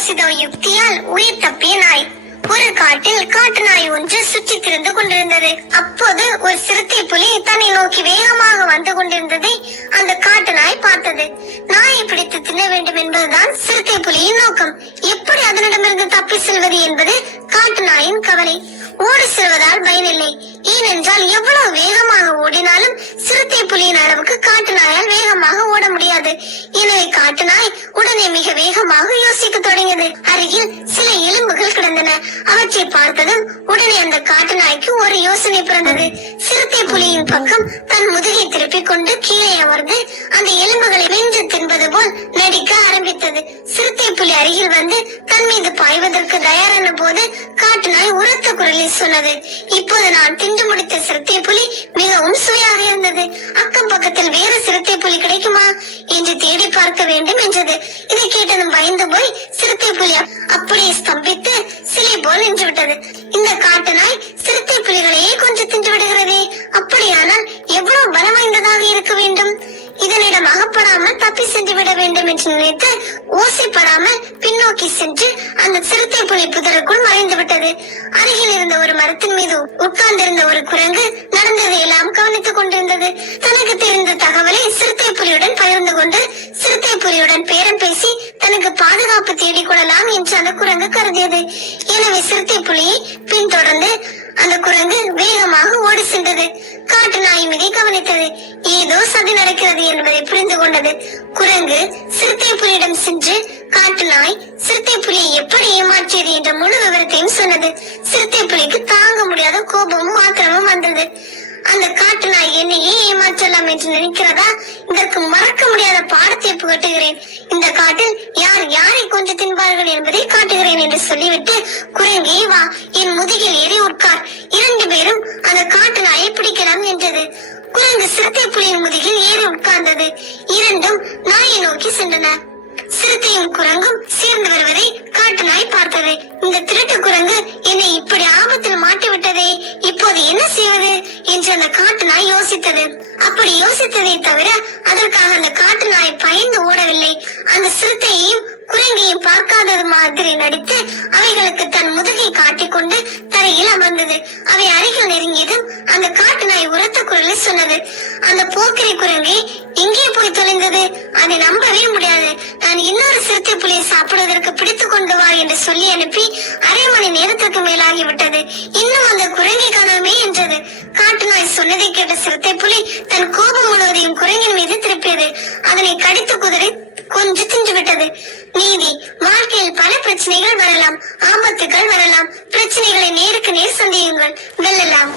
யோசித்த யுக்தியால் உயிர் தப்பிய நாய். ஒரு காட்டில் காட்டு நாய் ஒன்று சுற்றி திரிந்து கொண்டிருந்தது. அப்போது ஒரு சிறுத்தை புலி தன்னை நோக்கி வேகமாக வந்து கொண்டிருந்ததை அந்த காட்டு நாய் பார்த்தது. நாயை பிடித்து தின்ன வேண்டும் என்பதுதான் சிறுத்தை புலியின் நோக்கம். எப்படி அதனிடமிருந்து தப்பி செல்வது என்பது காட்டு நாயின் கவலை. ஓடி செல்வதால் பயனில்லை. ஏனென்றால் எவ்வளவு வேகமாக ஓடினாலும் சிறுத்தை புலியின் அளவுக்கு காட்டு நாயால் வேகமாக ஓட முடியாது. எனவே காட்டு நாய் உடனே மிக வேகமாக யோசிக்க தொடங்கியது. அருகில் சில எலும்புகள் கிடந்தன. அவற்றை பார்த்ததும் உடனே அந்த காட்டு நாய்க்கு ஒரு யோசனை பிறந்தது. சிறுத்தை புலியின் பக்கம் தன் முதுகை திருப்பிக் கொண்டு கீழே அமர்ந்து அந்த எலும்புகளை வென்று தின்பது போல் நடிக்க ஆரம்பித்தது. சிறுத்தை புலி அருகில் வந்து தன் மீது பாய்வதற்கு தயாரான போது காட்டு நாய் உரத்த குரலில் சொன்னது, இப்போது நான் தின்று முடித்த சிறுத்தை புலி மிகவும் சுவையாக இருந்தது. அக்கம் பக்கத்தில் வேறு சிறுத்தை புலி கிடைக்குமா என்று தேடி பார்க்க வேண்டும் என்றது. இதை கேட்டதும் பயந்து போய் சிறுத்தை புலி அப்படியே ஸ்தம்பித்து சிலை போல் நின்று விட்டது. இந்த காட்டு நாய் சிறுத்தை புலிகளையே கொஞ்சம் தின்று விடுகிறதே, அப்படியானால் எவ்வளவு பலம் வாய்ந்ததாக இருக்க வேண்டும். இதனிடம் அகப்படாமல் தப்பி சென்று விட வேண்டும் என்று நினைத்து ஓசைப்படாமல் பின்னோக்கி சென்று அந்த சிறுத்தை புலி புதருக்குள் மறைந்து விட்டது. அருகில் இருந்த ஒரு மரத்தின் மீது உட்கார்ந்திருந்த ஒரு குரங்கு நடந்ததை எல்லாம் கவனித்துக் கொண்டிருந்தது. தனக்கு தெரிந்த தகவலை சிறுத்தை புலியுடன் பகிர்ந்து கொண்டு சிறுத்தை புலியுடன் பேரம் பேசி தனக்கு பாதுகாப்பு தேடிக் கொள்ளலாம் என்று அந்த குரங்கு கருதியது. எனவே சிறுத்தை புலியை பின்தொடர்ந்து அந்த குரங்கு வேகமாக ஓடி சென்றது. காட்டு நாய் மீதை கவனித்தது. ஏதோ சதி நடக்கிறது என்பதை புரிந்து கொண்டது. குரங்கு சிறுத்தை புலியிடம் சென்று காட்டு நாய் சிறுத்தை புலியை எப்படி ஏமாற்றியது என்ற முழு விவரத்தையும் சொன்னது. சிறுத்தை புலிக்கு தாங்க முடியாத கோபமும் ஆத்திரமும் வந்தது. அந்த காட்டு நாய் என்னையே ஏமாற்றலாம் என்று நினைக்கிறதா? இதற்கு மறக்க முடியாத பாடத்தை புகட்டுகிறேன். இந்த காட்டில் யார் யாரை கொஞ்சம் தின்பார்கள் என்பதை காட்டுகிறேன் என்று சொல்லிவிட்டு, குரங்கே வா, என் முதுகில் ஏறி உட்கார், இரண்டு பேரும் அந்த காட்டு நாயை பிடிக்கலாம் என்றது. குரங்கு சிறுத்தை புலியின் முதுகில் ஏறி உட்கார்ந்தது. இரண்டும் நாயை நோக்கி சென்றன. சிறுத்தையும் குரங்கும் சேர்ந்து வருவதை காட்டு நாய் பார்த்தது. இந்த திருட்டு குரங்கு என்னை இப்படி ஆபத்தில் மாட்டிவிட்டதே, இப்போது என்ன செய்வது என்று அந்த காட்டு நாய் யோசித்தது. அப்படி யோசித்ததை தவிர அதற்காக அந்த காட்டு நாய் பயந்து ஓடவில்லை. அந்த சிறுத்தையையும் குரங்கையும் பார்க்காதது மாதிரி நடித்து அவைகளுக்கு தன் முதுகை காட்டிக்கொண்டு தரையில் அமர்ந்தது. அவை அருகில் நெருங்கியதும் அந்த காட்டு நாய் உரத்த குரலில் சொன்னது, அந்த போக்கிரி குரங்கை எங்கே போய் தொலைந்தது? அதை நம்பவே முடியாது. நான் இன்னொரு சிறுத்தை புலியை சாப்பிடுவதற்கு பிடித்துக் கொண்டு வா என்று சொல்லி அனுப்பி அரை மணி நேரத்திற்கு மேலாகிவிட்டது. இன்னும் அந்த குரங்கை காணாமே என்றது. காட்டு நாய் சொன்னதை கேட்ட சிறுத்தை புலி தன் கோபம் முழுவதையும் குரங்கின் மீது திருப்பியது. அதனை கடித்து குதிரை கொஞ்சம் தின்று விட்டது. நீதி வாழ்க்கையில் பல பிரச்சனைகள் வரலாம், ஆபத்துகள் வரலாம். பிரச்சனைகளை நேருக்கு நேர் சந்தியுங்கள், வெல்லலாம்.